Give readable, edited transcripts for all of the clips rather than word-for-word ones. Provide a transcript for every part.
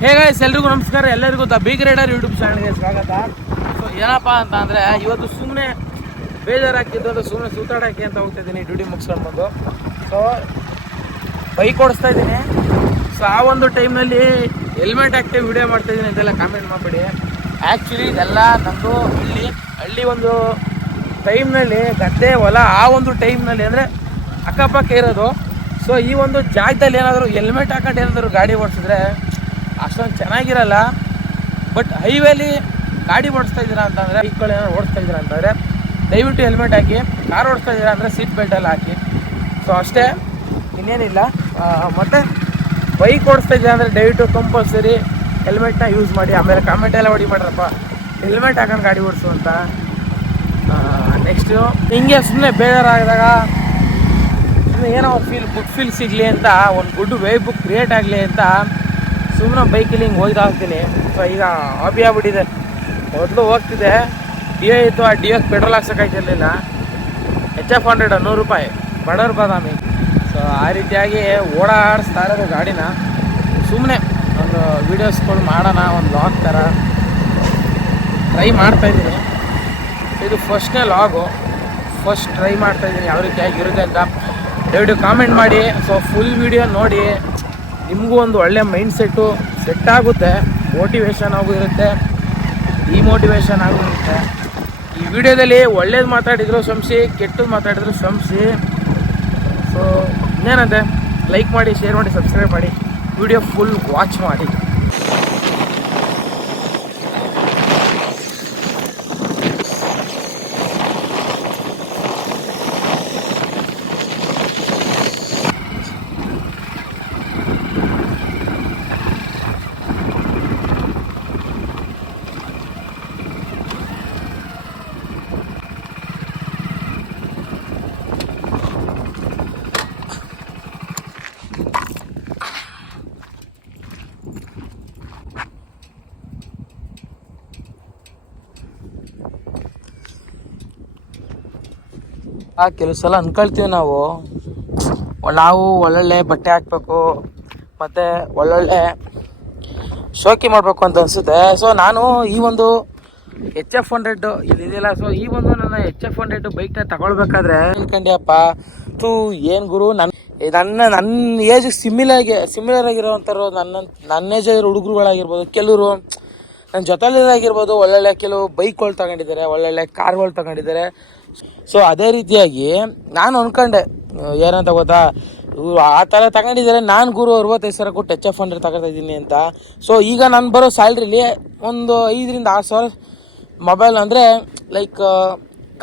Hey guys, ಎಲ್ರಿಗೂ ನಮಸ್ಕಾರ. ಎಲ್ಲರಿಗೂ ದ ಬಿಗ್ ರೈಡರ್ ಯೂಟ್ಯೂಬ್ ಚಾನಲ್ಗೆ ಸ್ವಾಗತ. ಸೊ ಏನಪ್ಪ ಅಂತ ಅಂದರೆ, ಇವತ್ತು ಸುಮ್ಮನೆ ಬೇಜಾರಾಗ್ತಿದ್ದು ಅಂತ ಸುಮ್ಮನೆ ಸುತ್ತಾಡೋಕ್ಕೆ ಅಂತ ಹೋಗ್ತಾಯಿದ್ದೀನಿ ಡ್ಯೂಟಿ ಮುಗಿಸ್ಕೊಂಡು ಬಂದು. ಸೊ ಬೈಕ್ ಓಡಿಸ್ತಾ ಇದ್ದೀನಿ. ಸೊ ಆ ಒಂದು ಟೈಮ್ನಲ್ಲಿ ಹೆಲ್ಮೆಟ್ ಹಾಕಿ ವಿಡಿಯೋ ಮಾಡ್ತಾಯಿದ್ದೀನಿ ಅಂತೆಲ್ಲ ಕಾಮೆಂಟ್ ಮಾಡಿಬಿಡಿ. ಆ್ಯಕ್ಚುಲಿ ಇದೆಲ್ಲ ನಮ್ಮದು ಹಳ್ಳಿ ಒಂದು ಟೈಮ್ನಲ್ಲಿ ಗದ್ದೆ ಹೊಲ ಆ ಒಂದು ಟೈಮ್ನಲ್ಲಿ ಅಂದರೆ ಅಕ್ಕಪಕ್ಕ ಇರೋದು. ಸೊ ಈ ಒಂದು ಜಾಗದಲ್ಲಿ ಏನಾದರೂ ಹೆಲ್ಮೆಟ್ ಹಾಕೊಂಡು ಏನಾದರೂ ಗಾಡಿ ಓಡಿಸಿದ್ರೆ ಅಷ್ಟೊಂದು ಚೆನ್ನಾಗಿರಲ್ಲ. ಬಟ್ ಹೈವೇಲಿ ಗಾಡಿ ಓಡಿಸ್ತಾ ಇದ್ದೀರಾ ಅಂತಂದರೆ, ಬೈಕ್ಗಳು ಏನಾದ್ರು ಓಡಿಸ್ತಾ ಇದ್ದೀರಾ ಅಂತಂದರೆ ದಯವಿಟ್ಟು ಹೆಲ್ಮೆಟ್ ಹಾಕಿ. ಕಾರ್ ಓಡಿಸ್ತಾ ಇದ್ದೀರಾ ಅಂದರೆ ಸೀಟ್ ಬೆಲ್ಟೆಲ್ಲ ಹಾಕಿ. ಸೊ ಅಷ್ಟೇ, ಇನ್ನೇನಿಲ್ಲ. ಮತ್ತು ಬೈಕ್ ಓಡಿಸ್ತಾ ಇದ್ದೀರಾ ಅಂದರೆ ದಯವಿಟ್ಟು ಕಂಪಲ್ಸರಿ ಹೆಲ್ಮೆಟ್ನ ಯೂಸ್ ಮಾಡಿ. ಆಮೇಲೆ ಕಾಮೆಂಟೆಲ್ಲ ಹೊಡಿ ಮಾಡ್ರಪ್ಪ, ಹೆಲ್ಮೆಟ್ ಹಾಕೊಂಡು ಗಾಡಿ ಓಡಿಸು ಅಂತ. ನೆಕ್ಸ್ಟು ಹಿಂಗೆ ಸುಮ್ಮನೆ ಬೇಜಾರಾಗಿದಾಗ ಏನೋ ಗುಡ್ ಫೀಲ್ ಸಿಗಲಿ ಅಂತ, ಒಂದು ಗುಡ್ ವೇವ್ ಬುಕ್ ಕ್ರಿಯೇಟ್ ಆಗಲಿ ಅಂತ ಸುಮ್ಮನೆ ಬೈಕಲ್ಲಿ ಹಿಂಗೆ ಹೋಗ್ತಾ ಹೋಗ್ತೀನಿ. ಸೊ ಈಗ ಹಾಬಿ ಆಗ್ಬಿಟ್ಟಿದೆ. ಮೊದಲು ಹೋಗ್ತಿದ್ದೆ, ಡಿಯೋ ಇತ್ತು, ಆ ಡಿಯೋಕ್ಕೆ ಪೆಟ್ರೋಲ್ ಹಾಕ್ಸೋಕ್ಕಾಗ್ತಿರ್ಲಿಲ್ಲ. HF100 100 ರೂಪಾಯಿ ಬಡವ್ರ ಬಾದಾಮಿ. ಸೊ ಆ ರೀತಿಯಾಗಿ ಓಡಾಡಿಸ್ತಾ ಇರೋದು ಗಾಡಿನ. ಸುಮ್ಮನೆ ಒಂದು ವೀಡಿಯೋಸ್ಗಳು ಮಾಡೋಣ, ಒಂದು ಲಾಗ್ ಥರ ಟ್ರೈ ಮಾಡ್ತಾಯಿದ್ದೀನಿ. ಇದು ಫಸ್ಟ್ನೇ ಲಾಗು, ಫಸ್ಟ್ ಟ್ರೈ ಮಾಡ್ತಾಯಿದ್ದೀನಿ ಯಾವ ರೀತಿಯಾಗಿರುತ್ತೆ ಅಂತ. ದಯವಿಟ್ಟು ಕಾಮೆಂಟ್ ಮಾಡಿ. ಸೊ ಫುಲ್ ವೀಡಿಯೋ ನೋಡಿ, ನಿಮಗೂ ಒಂದು ಒಳ್ಳೆ ಮೈಂಡ್ಸೆಟ್ಟು ಸೆಟ್ ಆಗುತ್ತೆ, ಮೋಟಿವೇಶನ್ ಆಗೂ ಇರುತ್ತೆ, ಡಿಮೋಟಿವೇಶನ್ ಆಗೂ ಇರುತ್ತೆ. ಈ ವಿಡಿಯೋದಲ್ಲಿ ಒಳ್ಳೇದು ಮಾತಾಡಿದ್ರು ಕ್ಷಮಿಸಿ, ಕೆಟ್ಟದ್ದು ಮಾತಾಡಿದ್ರು ಕ್ಷಮಿಸಿ. ಸೊ ಇನ್ನೇನಂತೆ, ಲೈಕ್ ಮಾಡಿ, ಶೇರ್ ಮಾಡಿ, ಸಬ್ಸ್ಕ್ರೈಬ್ ಮಾಡಿ, ವಿಡಿಯೋ ಫುಲ್ ವಾಚ್ ಮಾಡಿ. ಕೆಲವು ಸಲ ಅಂದ್ಕೊಳ್ತೀವಿ ನಾವು ಒಳ್ಳೊಳ್ಳೆ ಬಟ್ಟೆ ಹಾಕ್ಬೇಕು ಮತ್ತು ಒಳ್ಳೊಳ್ಳೆ ಶೋಕಿ ಮಾಡಬೇಕು ಅಂತ ಅನಿಸುತ್ತೆ. ಸೊ ನಾನು ಈ ಒಂದು HF100 ಇದಿದೆಯಲ್ಲ, ಸೊ ಈ ಒಂದು ನನ್ನ HF100 ಬೈಕ್ನ ತಗೊಳ್ಬೇಕಾದ್ರೆ ಅನ್ಕೊಂಡ್ಯಪ್ಪ, ಏನು ಗುರು, ನನ್ನ ಏಜ್ ಸಿಮಿಲರ್ ಆಗಿರೋವಂಥವ್ರು, ನನ್ನ ಏಜ್ ಆಗಿರೋ ಹುಡುಗರುಗಳಾಗಿರ್ಬೋದು, ಕೆಲವರು ನನ್ನ ಜೊತೆಲಿರಾಗಿರ್ಬೋದು, ಒಳ್ಳೊಳ್ಳೆ ಕೆಲವು ಬೈಕ್ಗಳು ತಗೊಂಡಿದ್ದಾರೆ, ಒಳ್ಳೊಳ್ಳೆ ಕಾರ್ಗಳು ತಗೊಂಡಿದ್ದಾರೆ. ಸೊ ಅದೇ ರೀತಿಯಾಗಿ ನಾನು ಅಂದ್ಕೊಂಡೆ, ಏನಂತ ಗೊತ್ತಾ, ಆ ಥರ ತಗೊಂಡಿದ್ದಾರೆ, ನಾನು ಗುರು 65,000 ಕೊಟ್ಟು HF100 ತಗೊಳ್ತಾ ಇದ್ದೀನಿ ಅಂತ. ಸೊ ಈಗ ನಾನು ಬರೋ ಸ್ಯಾಲ್ರಿಲಿ ಒಂದು 5,000 to 6,000 ಮೊಬೈಲ್ ಅಂದರೆ ಲೈಕ್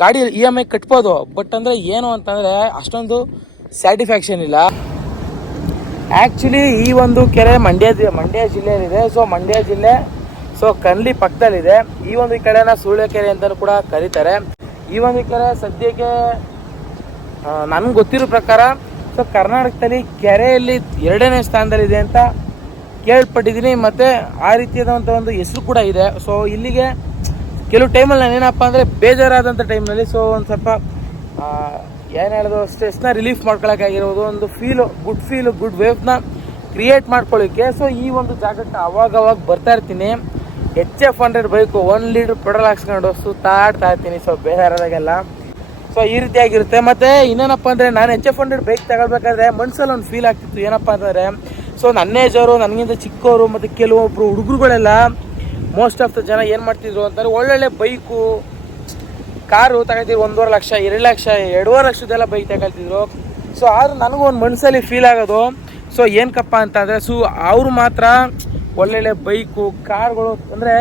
ಗಾಡಿ EMI ಕಟ್ಬೋದು. ಬಟ್ ಅಂದರೆ ಏನು ಅಂತಂದರೆ ಅಷ್ಟೊಂದು ಸ್ಯಾಟಿಸ್ಫ್ಯಾಕ್ಷನ್ ಇಲ್ಲ. ಆ್ಯಕ್ಚುಲಿ ಈ ಒಂದು ಕೆರೆ ಮಂಡ್ಯ ಜಿಲ್ಲೆಯಲ್ಲಿದೆ. ಸೊ ಮಂಡ್ಯ ಜಿಲ್ಲೆ, ಸೊ ಕನ್ಲಿ ಪಕ್ಕದಲ್ಲಿದೆ. ಈ ಒಂದು ಕೆರೆನ ಸೂಳೆಕೆರೆ ಅಂತಲೂ ಕೂಡ ಕರೀತಾರೆ. ಈ ಒಂದು ಕೆರೆ ಸದ್ಯಕ್ಕೆ ನನಗೆ ಗೊತ್ತಿರೋ ಪ್ರಕಾರ ಸೊ ಕರ್ನಾಟಕದಲ್ಲಿ ಕೆರೆಯಲ್ಲಿ 2ನೇ ಸ್ಥಾನದಲ್ಲಿದೆ ಅಂತ ಕೇಳ್ಪಟ್ಟಿದ್ದೀನಿ. ಮತ್ತು ಆ ರೀತಿಯಾದಂಥ ಒಂದು ಹೆಸರು ಕೂಡ ಇದೆ. ಸೊ ಇಲ್ಲಿಗೆ ಕೆಲವು ಟೈಮಲ್ಲಿ ನಾನು ಏನಪ್ಪ ಅಂದರೆ ಬೇಜಾರಾದಂಥ ಟೈಮ್ನಲ್ಲಿ ಸೊ ಒಂದು ಸ್ವಲ್ಪ ಏನು ಹೇಳೋದು, ಸ್ಟ್ರೆಸ್ನ ರಿಲೀಫ್ ಮಾಡ್ಕೊಳ್ಳೋಕ್ಕಾಗಿರೋದು, ಒಂದು ಗುಡ್ ವೇವ್ನ ಕ್ರಿಯೇಟ್ ಮಾಡ್ಕೊಳ್ಳೋಕ್ಕೆ ಸೊ ಈ ಒಂದು ಜಾಗಕ್ಕೆ ಅವಾಗವಾಗ ಬರ್ತಾ ಇರ್ತೀನಿ. HF100 ಬೈಕು 1 ಲೀಟ್ರ್ ಪೆಟ್ರೋಲ್ ಹಾಕ್ಸ್ಕೊಂಡು ಸುತ್ತಾಡ್ತಾ ಇರ್ತೀನಿ ಸೊ ಬೇಜಾರಾದಾಗೆಲ್ಲ. ಸೊ ಈ ರೀತಿಯಾಗಿರುತ್ತೆ. ಮತ್ತು ಇನ್ನೇನಪ್ಪ ಅಂದರೆ, ನಾನು HF100 ಬೈಕ್ ತಗೊಳ್ಬೇಕಾದ್ರೆ ಮನ್ಸಲ್ಲಿ ಒಂದು ಫೀಲ್ ಆಗ್ತಿತ್ತು. ಏನಪ್ಪ ಅಂತಂದರೆ, ಸೊ ನನ್ನ ಏಜವರು, ನನಗಿಂತ ಚಿಕ್ಕವರು ಮತ್ತು ಕೆಲವೊಬ್ಬರು ಹುಡುಗರುಗಳೆಲ್ಲ ಮೋಸ್ಟ್ ಆಫ್ ದ ಜನ ಏನು ಮಾಡ್ತಿದ್ರು ಅಂತಂದರೆ, ಒಳ್ಳೊಳ್ಳೆ ಬೈಕು ಕಾರು ತಗೊಳ್ತಿದ್ರು. 1.5 ಲಕ್ಷ 2 ಲಕ್ಷ 2.5 ಲಕ್ಷದೆಲ್ಲ ಬೈಕ್ ತಗೊಳ್ತಿದ್ರು. ಸೊ ಆದರೂ ನನಗೂ ಒಂದು ಮನಸ್ಸಲ್ಲಿ ಫೀಲ್ ಆಗೋದು, ಸೊ ಏನಕ್ಕಪ್ಪ ಅಂತಂದರೆ, ಸೊ ಅವರು ಮಾತ್ರ ಒಳ್ಳೊಳ್ಳೆ ಬೈಕು ಕಾರ್ಗಳು ಅಂದರೆ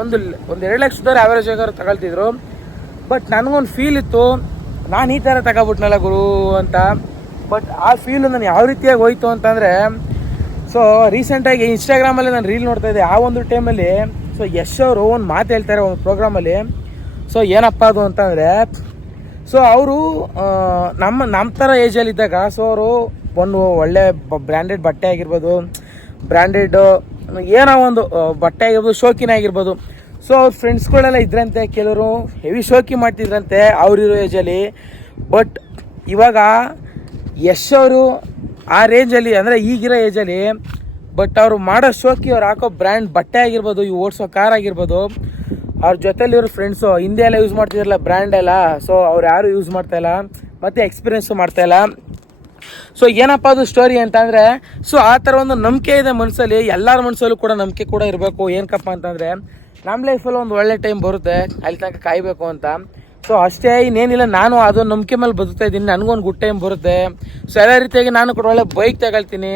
ಒಂದು 2 ಲಕ್ಷದವ್ರು ಆ್ಯಾವ್ರೇಜ್ ಆಗೋರು ತಗೊಳ್ತಿದ್ರು. ಬಟ್ ನನಗೊಂದು ಫೀಲ್ ಇತ್ತು, ನಾನು ಈ ಥರ ತಗೊಬಿಟ್ನಲ್ಲ ಗುರು ಅಂತ. ಬಟ್ ಆ ಫೀಲು ನಾನು ಯಾವ ರೀತಿಯಾಗಿ ಹೋಯ್ತು ಅಂತಂದರೆ, ಸೊ ರೀಸೆಂಟಾಗಿ ಇನ್ಸ್ಟಾಗ್ರಾಮಲ್ಲಿ ನಾನು ರೀಲ್ ನೋಡ್ತಾಯಿದ್ದೆ. ಆ ಒಂದು ಟೈಮಲ್ಲಿ ಸೊ ಯಶ್ ಅವರು ಒಂದು ಮಾತು ಹೇಳ್ತಾರೆ ಒಂದು ಪ್ರೋಗ್ರಾಮಲ್ಲಿ. ಸೊ ಏನಪ್ಪ ಅದು ಅಂತಂದರೆ, ಸೊ ಅವರು ನಮ್ಮ ಥರ ಏಜಲ್ಲಿದ್ದಾಗ ಸೊ ಅವರು ಒಂದು ಒಳ್ಳೆ ಬ್ರ್ಯಾಂಡೆಡ್ ಬಟ್ಟೆ ಆಗಿರ್ಬೋದು, ಬ್ರ್ಯಾಂಡೆಡ್ ಏನೋ ಒಂದು ಬಟ್ಟೆ ಆಗಿರ್ಬೋದು, ಶೋಕಿನ ಆಗಿರ್ಬೋದು. ಸೊ ಅವ್ರ ಫ್ರೆಂಡ್ಸ್ಗಳೆಲ್ಲ ಇದ್ರಂತೆ, ಕೆಲವರು ಹೆವಿ ಶೋಕಿ ಮಾಡ್ತಿದ್ರಂತೆ ಅವರಿರೋ ಏಜಲ್ಲಿ. ಬಟ್ ಇವಾಗ ಯಶ್ ಅವರು ಆ ರೇಂಜಲ್ಲಿ ಅಂದರೆ ಈಗಿರೋ ಏಜಲ್ಲಿ ಬಟ್ ಅವರು ಮಾಡೋ ಶೋಕಿ, ಅವ್ರು ಹಾಕೋ ಬ್ರ್ಯಾಂಡ್ ಬಟ್ಟೆ ಆಗಿರ್ಬೋದು, ಇವು ಓಡಿಸೋ ಕಾರ್ ಆಗಿರ್ಬೋದು, ಅವ್ರ ಜೊತೆಲಿರೋ ಫ್ರೆಂಡ್ಸು ಹಿಂದೆ ಎಲ್ಲ ಯೂಸ್ ಮಾಡ್ತಿದ್ರಲ್ಲ ಬ್ರ್ಯಾಂಡ್ ಎಲ್ಲ, ಸೊ ಅವ್ರು ಯಾರು ಯೂಸ್ ಮಾಡ್ತಾಯಿಲ್ಲ ಮತ್ತು ಎಕ್ಸ್ಪೀರಿಯೆನ್ಸು ಮಾಡ್ತಾಯಿಲ್ಲ. ಸೊ ಏನಪ್ಪ ಅದು ಸ್ಟೋರಿ ಅಂತಂದರೆ, ಸೊ ಆ ಥರ ಒಂದು ನಂಬಿಕೆ ಇದೆ ಮನಸ್ಸಲ್ಲಿ, ಎಲ್ಲರ ಮನಸ್ಸಲ್ಲೂ ಕೂಡ ನಂಬಿಕೆ ಕೂಡ ಇರಬೇಕು. ಏನಕ್ಕಪ್ಪ ಅಂತಂದರೆ ನಮ್ಮ ಲೈಫಲ್ಲಿ ಒಂದು ಒಳ್ಳೆ ಟೈಮ್ ಬರುತ್ತೆ, ಅಲ್ಲಿ ತನಕ ಕಾಯಬೇಕು ಅಂತ. ಸೊ ಅಷ್ಟೇ, ಇನ್ನೇನಿಲ್ಲ. ನಾನು ಅದೊಂದು ನಂಬಿಕೆ ಮೇಲೆ ಬದುಕ್ತಾ ಇದ್ದೀನಿ, ನನಗೊಂದು ಗುಡ್ ಟೈಮ್ ಬರುತ್ತೆ. ಸೊ ಎಲ್ಲ ರೀತಿಯಾಗಿ ನಾನು ಕೂಡ ಒಳ್ಳೆ ಬೈಕ್ ತಗೊಳ್ತೀನಿ,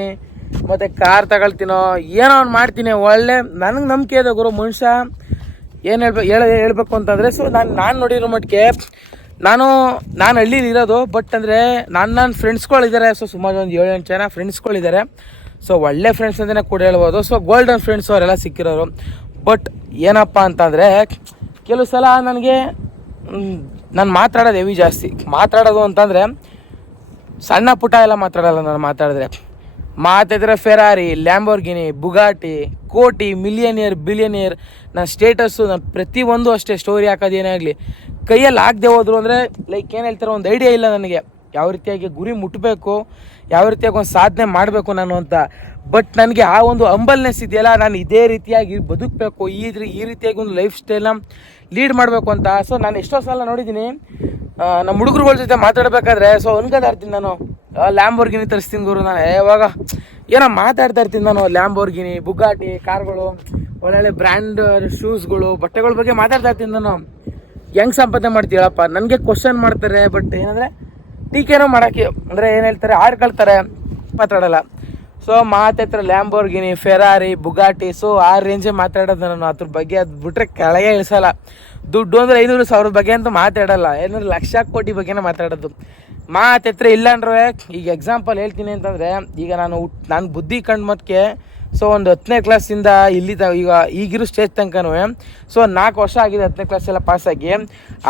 ಮತ್ತು ಕಾರ್ ತಗೊಳ್ತೀನೋ, ಏನೋ ಒಂದು ಮಾಡ್ತೀನಿ. ಒಳ್ಳೆ ನನಗೆ ನಂಬಿಕೆ ಇದೆ ಗುರು. ಮನುಷ್ಯ ಏನು ಹೇಳ್ಬೇಕು ಅಂತಂದರೆ, ಸೊ ನಾನು ನೋಡಿರೋ ಮಟ್ಟಿಗೆ ನಾನು ಹಳ್ಳೀಲಿ ಇರೋದು, ಬಟ್ ಅಂದರೆ ನನ್ನ ಫ್ರೆಂಡ್ಸ್ಗಳಿದ್ದಾರೆ. ಸೊ ಸುಮಾರು ಒಂದು 7-8 ಜನ ಫ್ರೆಂಡ್ಸ್ಗಳಿದ್ದಾರೆ. ಸೊ ಒಳ್ಳೆ ಫ್ರೆಂಡ್ಸ್ ಅಂತಲೇ ಕೂಡ ಹೇಳ್ಬೋದು. ಸೊ ಗೋಲ್ಡನ್ ಫ್ರೆಂಡ್ಸ್ ಅವರೆಲ್ಲ ಸಿಕ್ಕಿರೋರು. ಬಟ್ ಏನಪ್ಪ ಅಂತಂದರೆ ಕೆಲವು ಸಲ ನನಗೆ ನಾನು ಮಾತಾಡೋದು ಹೆವಿ ಜಾಸ್ತಿ. ಮಾತಾಡೋದು ಅಂತಂದರೆ ಸಣ್ಣ ಪುಟ್ಟ ಎಲ್ಲ ಮಾತಾಡೋಲ್ಲ. ನಾನು ಮಾತಾಡಿದ್ರೆ ಫೆರಾರಿ, ಲ್ಯಾಂಬೋರ್ಗಿನಿ, ಬುಗಾಟಿ, ಕೋಟಿ, ಮಿಲಿಯನಿಯರ್, ಬಿಲಿಯನಿಯರ್, ನನ್ನ ಸ್ಟೇಟಸ್ಸು, ನಾನು ಪ್ರತಿಯೊಂದು ಅಷ್ಟೇ. ಸ್ಟೋರಿ ಹಾಕೋದು ಏನೇ ಆಗಲಿ ಕೈಯಲ್ಲಿ ಆಗದೆ ಹೋದ್ರು ಅಂದರೆ ಲೈಕ್ ಏನು ಹೇಳ್ತಾರೆ, ಒಂದು ಐಡಿಯಾ ಇಲ್ಲ ನನಗೆ ಯಾವ ರೀತಿಯಾಗಿ ಗುರಿ ಮುಟ್ಟಬೇಕು, ಯಾವ ರೀತಿಯಾಗಿ ಒಂದು ಸಾಧನೆ ಮಾಡಬೇಕು ನಾನು ಅಂತ. ಬಟ್ ನನಗೆ ಆ ಒಂದು ಹಂಬಲ್ನೆಸ್ ಇದೆಯಲ್ಲ, ನಾನು ಇದೇ ರೀತಿಯಾಗಿ ಬದುಕಬೇಕು, ಈ ರೀತಿಯಾಗಿ ಒಂದು ಲೈಫ್ ಸ್ಟೈಲ್ನ ಲೀಡ್ ಮಾಡಬೇಕು ಅಂತ. ಸೊ ನಾನು ಎಷ್ಟೋ ಸಲ ನೋಡಿದ್ದೀನಿ ನಮ್ಮ ಹುಡುಗರುಗಳ ಜೊತೆ ಮಾತಾಡಬೇಕಾದ್ರೆ. ಸೊ ಅನ್ಕೋತಾ ಇರ್ತೀನಿ ನಾನು, ಲ್ಯಾಂಬೋರ್ಗಿನಿ ತರಿಸ್ತೀನಿ ಗುರು. ನಾನು ಯಾವಾಗ ಏನೋ ಮಾತಾಡ್ತಾ ಇರ್ತೀನಿ ನಾನು, ಲ್ಯಾಂಬೋರ್ಗಿನಿ, ಬುಗಾಟಿ, ಕಾರ್ಗಳು, ಒಳ್ಳೊಳ್ಳೆ ಬ್ರ್ಯಾಂಡ್ ಶೂಸ್ಗಳು, ಬಟ್ಟೆಗಳ ಬಗ್ಗೆ ಮಾತಾಡ್ತಾ ಇರ್ತೀನಿ ನಾನು. ಹೆಂಗೆ ಸಂಪಾದನೆ ಮಾಡ್ತೀಳಪ್ಪ ನನಗೆ ಕ್ವಶನ್ ಮಾಡ್ತಾರೆ. ಬಟ್ ಏನಂದರೆ ಟೀಕೆನೋ ಮಾಡೋಕ್ಕೆ ಅಂದರೆ ಏನು ಹೇಳ್ತಾರೆ, ಆಡ್ಕೊಳ್ತಾರೆ, ಮಾತಾಡೋಲ್ಲ. ಸೊ ಮಾತಾಡ್ತಾರೆ ಲ್ಯಾಂಬೋರ್ಗಿನಿ, ಫೆರಾರಿ, ಬುಗಾಟಿ. ಸೊ ಆ ರೇಂಜೇ ಮಾತಾಡೋದು ನಾನು. ಅದ್ರ ಬಗ್ಗೆ ಅದು ಬಿಟ್ರೆ ಕೆಳಗೆ ಇಳಿಸಲ್ಲ. ದುಡ್ಡು ಅಂದರೆ 500,000 ಬಗ್ಗೆ ಅಂತ ಮಾತಾಡೋಲ್ಲ, ಏನಾದ್ರು ಲಕ್ಷ ಕೋಟಿ ಬಗ್ಗೆನೇ ಮಾತಾಡೋದು. ಮಾತಾಡ್ತಾರೆ. ಇಲ್ಲ ಅಂದ್ರೆ ಈಗ ಎಕ್ಸಾಂಪಲ್ ಹೇಳ್ತೀನಿ ಅಂತಂದರೆ, ಈಗ ನಾನು ಬುದ್ಧಿ ಕಂಡು ಮತ್ಕೆ ಸೊ ಒಂದು 10ನೇ ಕ್ಲಾಸಿಂದ ಈಗಿರೋ ಸ್ಟೇಜ್ ತನಕನೂ ಸೊ 4 ವರ್ಷ ಆಗಿದೆ 10ನೇ ಕ್ಲಾಸ್ ಎಲ್ಲ ಪಾಸಾಗಿ.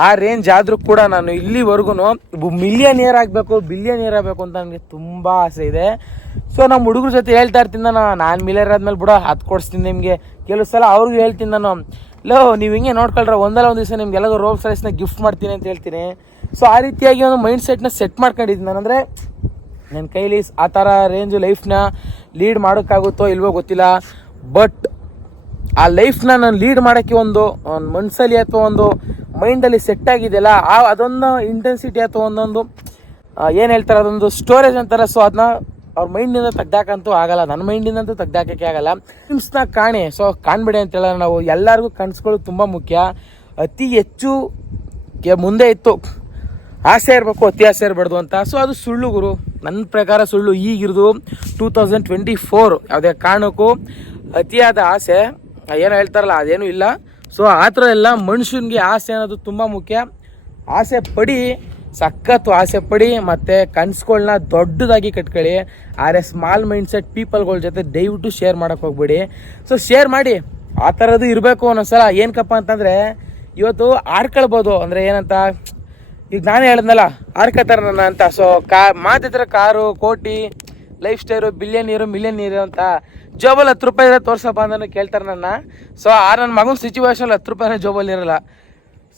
ಆ ರೇಂಜ್ ಆದರೂ ಕೂಡ ನಾನು ಇಲ್ಲಿವರೆಗೂ ಮಿಲಿಯನಿಯರ್ ಆಗಬೇಕು, ಬಿಲಿಯನಿಯರ್ ಆಗಬೇಕು ಅಂತ ನನಗೆ ತುಂಬ ಆಸೆ ಇದೆ. ಸೊ ನಮ್ಮ ಹುಡುಗರ ಜೊತೆ ಹೇಳ್ತಾ ಇರ್ತೀನಿ ನಾನು ಮಿಲಿಯರ್ ಆದ್ಮೇಲೆ ಬಿಡೋ ಅದು ಕೊಡಿಸ್ತೀನಿ ನಿಮಗೆ. ಕೆಲವು ಸಲ ಅವ್ರಿಗೂ ಹೇಳ್ತೀನಿ ನಾನು, ನೀವು ಹಿಂಗೆ ನೋಡ್ಕೊಳ್ರೆ ಒಂದಲ್ಲ ಒಂದು ದಿವಸ ನಿಮ್ಗೆಲ್ಲರೂ ರೋಲ್ಸ್ ರೈಸ್ನ ಗಿಫ್ಟ್ ಮಾಡ್ತೀನಿ ಅಂತ ಹೇಳ್ತೀನಿ. ಸೊ ಆ ರೀತಿಯಾಗಿ ಒಂದು ಮೈಂಡ್ ಸೆಟ್ನ ಸೆಟ್ ಮಾಡ್ಕೊಂಡಿದ್ದೀನಿ ನಾನು. ಅಂದರೆ ನನ್ನ ಕೈಲಿ ಆ ಥರ ರೇಂಜು ಲೈಫ್ನ ಲೀಡ್ ಮಾಡೋಕ್ಕಾಗುತ್ತೋ ಇಲ್ವೋ ಗೊತ್ತಿಲ್ಲ. ಬಟ್ ಆ ಲೈಫ್ನ ನಾನು ಲೀಡ್ ಮಾಡೋಕ್ಕೆ ಒಂದು ಮನಸ್ಸಲ್ಲಿ ಅಥವಾ ಒಂದು ಮೈಂಡಲ್ಲಿ ಸೆಟ್ ಆಗಿದೆಯಲ್ಲ, ಅದೊಂದು ಇಂಟೆನ್ಸಿಟಿ ಅಥವಾ ಒಂದೊಂದು ಏನು ಹೇಳ್ತಾರೆ, ಅದೊಂದು ಸ್ಟೋರೇಜ್ ಅಂತಾರೆ. ಸೊ ಅದನ್ನ ಅವ್ರ ಮೈಂಡಿಂದ ತೆಗ್ದಾಕಂತೂ ಆಗಲ್ಲ, ನನ್ನ ಮೈಂಡಿಂದಂತೂ ತೆಗ್ದಾಕಕ್ಕೆ ಆಗಲ್ಲ. ಡ್ರೀಮ್ಸ್ನ ಕಾಣಿ, ಸೊ ಕಾಣಬೇಡಿ ಅಂತ ಹೇಳೋಣ ನಾವು. ಎಲ್ಲರಿಗೂ ಕನಸುಗಳು ತುಂಬ ಮುಖ್ಯ. ಅತಿ ಹೆಚ್ಚು ಮುಂದೆ ಇತ್ತು ಆಸೆ ಇರಬೇಕು, ಅತಿ ಆಸೆ ಇರಬಾರ್ದು ಅಂತ. ಸೊ ಅದು ಸುಳ್ಳು ಗುರು, ನನ್ನ ಪ್ರಕಾರ ಸುಳ್ಳು. ಈಗಿರೋದು 2024, ಯಾವುದೇ ಕಾರಣಕ್ಕೂ ಅತಿಯಾದ ಆಸೆ ಏನು ಹೇಳ್ತಾರಲ್ಲ ಅದೇನೂ ಇಲ್ಲ. ಸೊ ಆ ಥರ ಎಲ್ಲ ಮನುಷ್ಯನಿಗೆ ಆಸೆ ಅನ್ನೋದು ತುಂಬ ಮುಖ್ಯ. ಆಸೆ ಪಡಿ, ಸಖತ್ತು ಆಸೆ ಪಡಿ, ಮತ್ತು ಕನಸುಗಳನ್ನ ದೊಡ್ಡದಾಗಿ ಕಟ್ಕೊಳ್ಳಿ. ಆದರೆ ಸ್ಮಾಲ್ ಮೈಂಡ್ಸೆಟ್ ಪೀಪಲ್ಗಳ ಜೊತೆ ದಯವಿಟ್ಟು ಶೇರ್ ಮಾಡೋಕ್ಕೆ ಹೋಗ್ಬೇಡಿ. ಸೊ ಶೇರ್ ಮಾಡಿ, ಆ ಥರದ್ದು ಇರಬೇಕು ಒಂದೊಂದ್ಸಲ. ಏನಕ್ಕಪ್ಪ ಅಂತಂದರೆ ಇವತ್ತು ಆಡ್ಕೊಳ್ಬೋದು, ಅಂದರೆ ಏನಂತ ಈಗ ನಾನೇ ಹೇಳಿದ್ನಲ್ಲ ಆಡ್ಕೊತಾರೆ ನನ್ನ ಅಂತ. ಸೊ ಮಾತಿದ್ರೆ ಕಾರು, ಕೋಟಿ, ಲೈಫ್ ಸ್ಟೈಲು, ಬಿಲಿಯನಿಯರು, ಮಿಲಿಯನಿಯರು ಅಂತ. ಜಾಬಲ್ಲಿ 10 ರೂಪಾಯಿ ಇದ್ರೆ ತೋರ್ಸಪ್ಪ ಅಂತ ಕೇಳ್ತಾರೆ ನನ್ನ. ಸೊ ಆ ನನ್ನ ಮಗನ ಸಿಚುವೇಶನಲ್ಲಿ 10 ರೂಪಾಯಿನೇ ಜಾಬಲ್ಲಿ ಇರೋಲ್ಲ.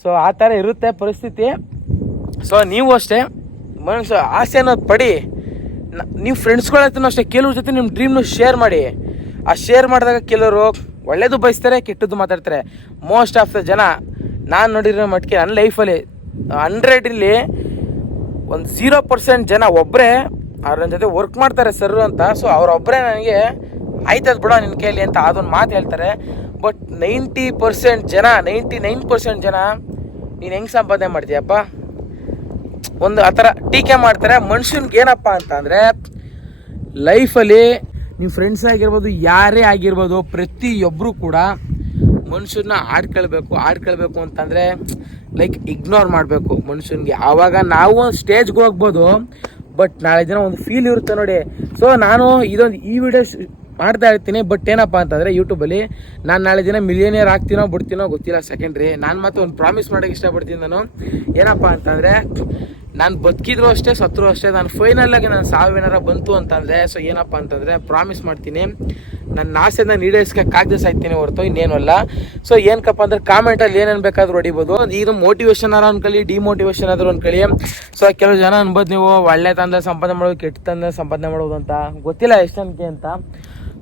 ಸೊ ಆ ಥರ ಇರುತ್ತೆ ಪರಿಸ್ಥಿತಿ. ಸೊ ನೀವು ಅಷ್ಟೇ ಮನುಷ್ಯ ಆಸೆ ಅನ್ನೋದು ಪಡಿ. ನೀವು ಫ್ರೆಂಡ್ಸ್ಗಳ ಹತ್ರನೂ ಅಷ್ಟೇ ಕೆಲವ್ರ ಜೊತೆ ನಿಮ್ಮ ಡ್ರೀಮ್ನು ಶೇರ್ ಮಾಡಿ. ಆ ಶೇರ್ ಮಾಡಿದಾಗ ಕೆಲವರು ಒಳ್ಳೇದು ಬಯಸ್ತಾರೆ, ಕೆಟ್ಟದ್ದು ಮಾತಾಡ್ತಾರೆ. ಮೋಸ್ಟ್ ಆಫ್ ದ ಜನ ನಾನು ನೋಡಿರೋ ಮಟ್ಟಿಗೆ ನನ್ನ ಲೈಫಲ್ಲಿ 100ರಲ್ಲಿ ಒಂದು 0% ಜನ ಒಬ್ಬರೇ ಅವ್ರ ಜೊತೆ ವರ್ಕ್ ಮಾಡ್ತಾರೆ ಸರ್ ಅಂತ. ಸೊ ಅವರೊಬ್ಬರೇ ನನಗೆ ಆಯ್ತದ ಬಿಡೋ ನಿನ್ನ ಕೈಲಿ ಅಂತ ಅದೊಂದು ಮಾತು ಹೇಳ್ತಾರೆ. ಬಟ್ 99% ಜನ ನೀನು ಹೆಂಗೆ ಸಂಪಾದನೆ ಮಾಡ್ತೀಯಪ್ಪ ಒಂದು ಆ ಥರ ಟೀಕೆ ಮಾಡ್ತಾರೆ. ಮನುಷ್ಯನ್ಗೆ ಏನಪ್ಪ ಅಂತ ಅಂದರೆ ಲೈಫಲ್ಲಿ ನಿಮ್ಮ ಫ್ರೆಂಡ್ಸ್ ಆಗಿರ್ಬೋದು, ಯಾರೇ ಆಗಿರ್ಬೋದು, ಪ್ರತಿಯೊಬ್ಬರು ಕೂಡ ಮನುಷ್ಯನ ಆಡ್ಕೊಳ್ಬೇಕು ಅಂತಂದರೆ ಲೈಕ್ ಇಗ್ನೋರ್ ಮಾಡಬೇಕು ಮನುಷ್ಯನಿಗೆ. ಆವಾಗ ನಾವು ಸ್ಟೇಜ್ಗೆ ಹೋಗ್ಬೋದು, ಬಟ್ ನಾಳೆ ದಿನ ಒಂದು ಫೀಲ್ ಇರುತ್ತೆ ನೋಡಿ. ಸೊ ನಾನು ಈ ವಿಡಿಯೋ ಮಾಡ್ತಾ ಇರ್ತೀನಿ. ಬಟ್ ಏನಪ್ಪ ಅಂತಂದರೆ ಯೂಟ್ಯೂಬಲ್ಲಿ ನಾನು ನಾಳೆ ದಿನ ಮಿಲಿಯನಿಯರ್ ಆಗ್ತೀನೋ ಬಿಡ್ತೀನೋ ಗೊತ್ತಿಲ್ಲ, ಸೆಕೆಂಡ್ರಿ. ನಾನು ಮತ್ತೆ ಒಂದು ಪ್ರಾಮಿಸ್ ಮಾಡೋಕ್ಕೆ ಇಷ್ಟಪಡ್ತೀನಿ. ನಾನು ಏನಪ್ಪ ಅಂತಂದರೆ ನಾನು ಬದುಕಿದ್ರು ಅಷ್ಟೇ, ಸತ್ರು ಅಷ್ಟೇ, ನಾನು ಫೈನಲಾಗಿ ನಾನು ಸಾವಿನಾರ ಬಂತು ಅಂತಂದರೆ ಸೊ ಏನಪ್ಪ ಅಂತಂದರೆ ಪ್ರಾಮಿಸ್ ಮಾಡ್ತೀನಿ, ನನ್ನ ಆಸೆನ ಈಡೇರಿಸ್ಕೊಕ್ಕಾಗದೆ ಸಾಯ್ತೀನಿ ಹೊರತು ಇನ್ನೇನು ಅಲ್ಲ. ಸೊ ಏನಕ್ಕಪ್ಪ ಅಂದರೆ ಕಾಮೆಂಟಲ್ಲಿ ಏನೇನು ಬೇಕಾದರೂ ಹೊಡಿಬೋದು. ಇದು ಮೋಟಿವೇಶನ್ ಆದ್ರೂ ಅನ್ಕೊಳ್ಳಿ, ಡಿಮೋಟಿವೇಶನ್ ಆದರೂ ಅನ್ಕೊಳ್ಳಿ. ಸೊ ಕೆಲವು ಜನ ಅನ್ಬೋದು ನೀವು ಒಳ್ಳೆ ತಂದೆ ಸಂಪಾದನೆ ಮಾಡೋದು, ಕೆಟ್ಟ ತಂದೆ ಸಂಪಾದನೆ ಮಾಡೋದು ಅಂತ, ಗೊತ್ತಿಲ್ಲ ಎಷ್ಟು ಜನಕ್ಕೆ ಅಂತ.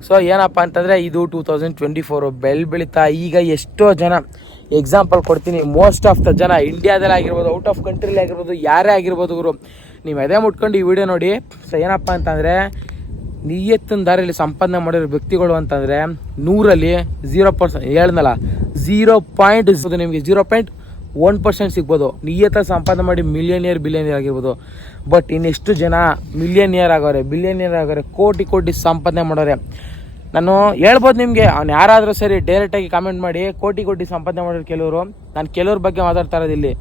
ಸೊ ಏನಪ್ಪ ಅಂತಂದರೆ ಇದು 2024 ಬೆಳೀತಾ ಈಗ ಎಷ್ಟೋ ಜನ ಎಕ್ಸಾಂಪಲ್ ಕೊಡ್ತೀನಿ, ಮೋಸ್ಟ್ ಆಫ್ ದ ಜನ ಇಂಡಿಯಾದಲ್ಲಿ ಆಗಿರ್ಬೋದು, ಔಟ್ ಆಫ್ ಕಂಟ್ರಿಲಿ ಆಗಿರ್ಬೋದು, ಯಾರೇ ಆಗಿರ್ಬೋದು ಗುರು, ನೀವು ಅದೇ ಮುಟ್ಕೊಂಡು ಈ ವಿಡಿಯೋ ನೋಡಿ. ಸೊ ಏನಪ್ಪ ಅಂತಂದರೆ ನಿಯತ್ತಿನ ದಾರಿಯಲ್ಲಿ ಸಂಪಾದನೆ ಮಾಡಿರೋ ವ್ಯಕ್ತಿಗಳು ಅಂತಂದರೆ 100ರಲ್ಲಿ 0%, ಹೇಳ್ದಲ್ಲ 0.0 ನಿಮಗೆ 0.1% ಸಿಗ್ಬೋದು. ನಿಯತ್ತ ಸಂಪಾದನೆ ಮಾಡಿ ಬಿಲಿಯನಿಯರ್ ಆಗಿರ್ಬೋದು. ಬಟ್ ಇನ್ನೆಷ್ಟು ಜನ ಮಿಲಿಯನಿಯರ್ ಆಗೋರೆ, ಬಿಲಿಯನಿಯರ್ ಆಗೋರೆ, ಕೋಟಿ ಸಂಪಾದನೆ ಮಾಡೋರೆ. ನಾನು ಹೇಳ್ಬೋದು ನಿಮಗೆ, ಅವ್ನು ಯಾರಾದರೂ ಸರಿ ಡೈರೆಕ್ಟಾಗಿ ಕಾಮೆಂಟ್ ಮಾಡಿ. ಕೋಟಿ ಸಂಪಾದನೆ ಮಾಡೋರು ಕೆಲವರು. ನಾನು ಕೆಲವ್ರ ಬಗ್ಗೆ ಮಾತಾಡ್ತಾ ಇರೋದು ಇಲ್ಲಿ.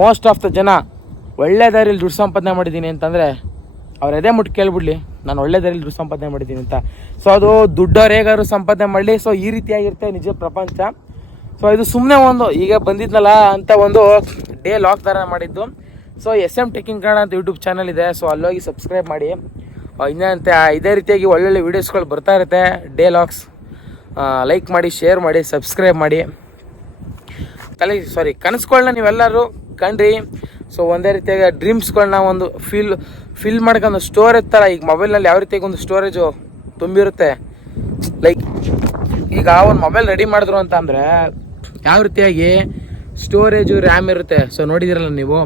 ಮೋಸ್ಟ್ ಆಫ್ ದ ಜನ ಒಳ್ಳೆ ದಾರಿಯಲ್ಲಿ ದುಡ್ಡು ಸಂಪಾದನೆ ಮಾಡಿದ್ದೀನಿ ಅಂತಂದರೆ ಅವ್ರು ಎದೆ ಮುಟ್ಟು ಕೇಳ್ಬಿಡ್ಲಿ, ನಾನು ಒಳ್ಳೆ ದಾರಿಯಲ್ಲಿ ದುಡ್ಡು ಸಂಪಾದನೆ ಮಾಡಿದ್ದೀನಿ ಅಂತ. ಸೊ ಅದು ದುಡ್ಡವ್ರು ಹೇಗಾದ್ರು ಸಂಪಾದನೆ ಮಾಡಲಿ. ಸೊ ಈ ರೀತಿಯಾಗಿರುತ್ತೆ ನಿಜ ಪ್ರಪಂಚ. ಸೊ ಇದು ಸುಮ್ಮನೆ ಒಂದು ಈಗ ಬಂದಿದ್ನಲ್ಲ ಅಂತ ಒಂದು ಡೇ ಲಾಗ್ ಥರ ಮಾಡಿದ್ದು. ಸೊ SM ಟೆಕ್ಕಿಂಗ್ ಕನ್ನಡ ಅಂತ ಯೂಟ್ಯೂಬ್ ಚಾನಲ್ ಇದೆ. ಸೊ ಅಲ್ಲೋಗಿ ಸಬ್ಸ್ಕ್ರೈಬ್ ಮಾಡಿ. ಇನ್ನಂತೆ ಇದೇ ರೀತಿಯಾಗಿ ಒಳ್ಳೊಳ್ಳೆ ವೀಡಿಯೋಸ್ಗಳು ಬರ್ತಾ ಇರುತ್ತೆ, ಡೇ ಲಾಗ್ಸ್. ಲೈಕ್ ಮಾಡಿ, ಶೇರ್ ಮಾಡಿ, ಸಬ್ಸ್ಕ್ರೈಬ್ ಮಾಡಿ. ಕನಸುಗಳನ್ನ ನೀವೆಲ್ಲರೂ ಕಂಡ್ರಿ. ಸೊ ಒಂದೇ ರೀತಿಯಾಗಿ ಡ್ರೀಮ್ಸ್ಗಳನ್ನ ಒಂದು ಫಿಲ್ ಮಾಡ್ಕೊಂಡು ಸ್ಟೋರೇಜ್ ಥರ, ಈಗ ಮೊಬೈಲ್ನಲ್ಲಿ ಯಾವ ರೀತಿಯಾಗಿ ಒಂದು ಸ್ಟೋರೇಜು ತುಂಬಿರುತ್ತೆ. ಲೈಕ್ ಈಗ ಒಂದು ಮೊಬೈಲ್ ರೆಡಿ ಮಾಡಿದ್ರು ಅಂತ ಅಂದರೆ ಯಾವ ರೀತಿಯಾಗಿ ಸ್ಟೋರೇಜು ರ್ಯಾಮ್ ಇರುತ್ತೆ. ಸೊ ನೋಡಿದಿರಲ್ಲ ನೀವು,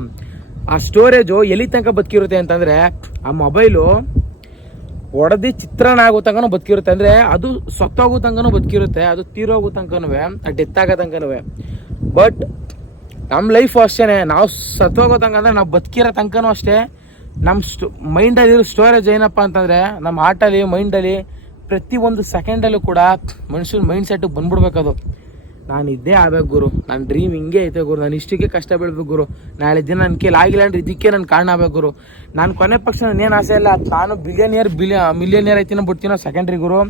ಆ ಸ್ಟೋರೇಜು ಎಲ್ಲಿ ತನಕ ಬದುಕಿರುತ್ತೆ ಅಂತಂದರೆ ಆ ಮೊಬೈಲು ಒಡೆದು ಚಿತ್ರಣ ಆಗೋ ತನಕನೂ ಬದುಕಿರುತ್ತೆ. ಅಂದರೆ ಅದು ಸತ್ತೋಗೋ ತನಕನೂ ಬದುಕಿರುತ್ತೆ, ಅದು ತೀರೋಗೋ ತನಕನೂ, ಡೆತ್ ಆಗೋ ತನಕನೂ. ಬಟ್ ನಮ್ಮ ಲೈಫು ಅಷ್ಟೇ, ನಾವು ಸತ್ತೋಗೋ ತನಕ ಅಂದರೆ ನಾವು ಬದುಕಿರೋ ತನಕನೂ ಅಷ್ಟೇ. ನಮ್ಮ ಮೈಂಡಲ್ಲಿರೋ ಸ್ಟೋರೇಜ್ ಏನಪ್ಪ ಅಂತಂದರೆ ನಮ್ಮ ಹಾರ್ಟಲ್ಲಿ, ಮೈಂಡಲ್ಲಿ ಪ್ರತಿಯೊಂದು ಸೆಕೆಂಡಲ್ಲೂ ಕೂಡ ಮನುಷ್ಯನ ಮೈಂಡ್ ಸೆಟ್ಟಿಗೆ ಬಂದ್ಬಿಡ್ಬೇಕದು. ನಾನು ಇದ್ದೇ ಆಗ್ಬೇಕು ಗುರು, ನನ್ನ ಡ್ರೀಮ್ ಹಿಂಗೆ ಐತೆ ಗುರು, ನಾನು ಇಷ್ಟಕ್ಕೆ ಕಷ್ಟ ಬೀಳ್ಬೇಕು ಗುರು, ನಾಳೆ ದಿನ ನನ್ನ ಕೈಲಿ ಆಗಿಲ್ಲ ಅಂದರೆ ಇದಕ್ಕೆ ನಾನು ಕಾರಣ ಆಗ್ಬೇಕು ಗುರು. ನಾನು ಕೊನೆ ಪಕ್ಷ ನಾನೇನು ಆಸೆ ಇಲ್ಲ, ನಾನು ಮಿಲಿಯನಿಯರ್ ಐತಿನೋ ಬಿಡ್ತೀನೋ ಸೆಕೆಂಡ್ರಿ ಗುರು.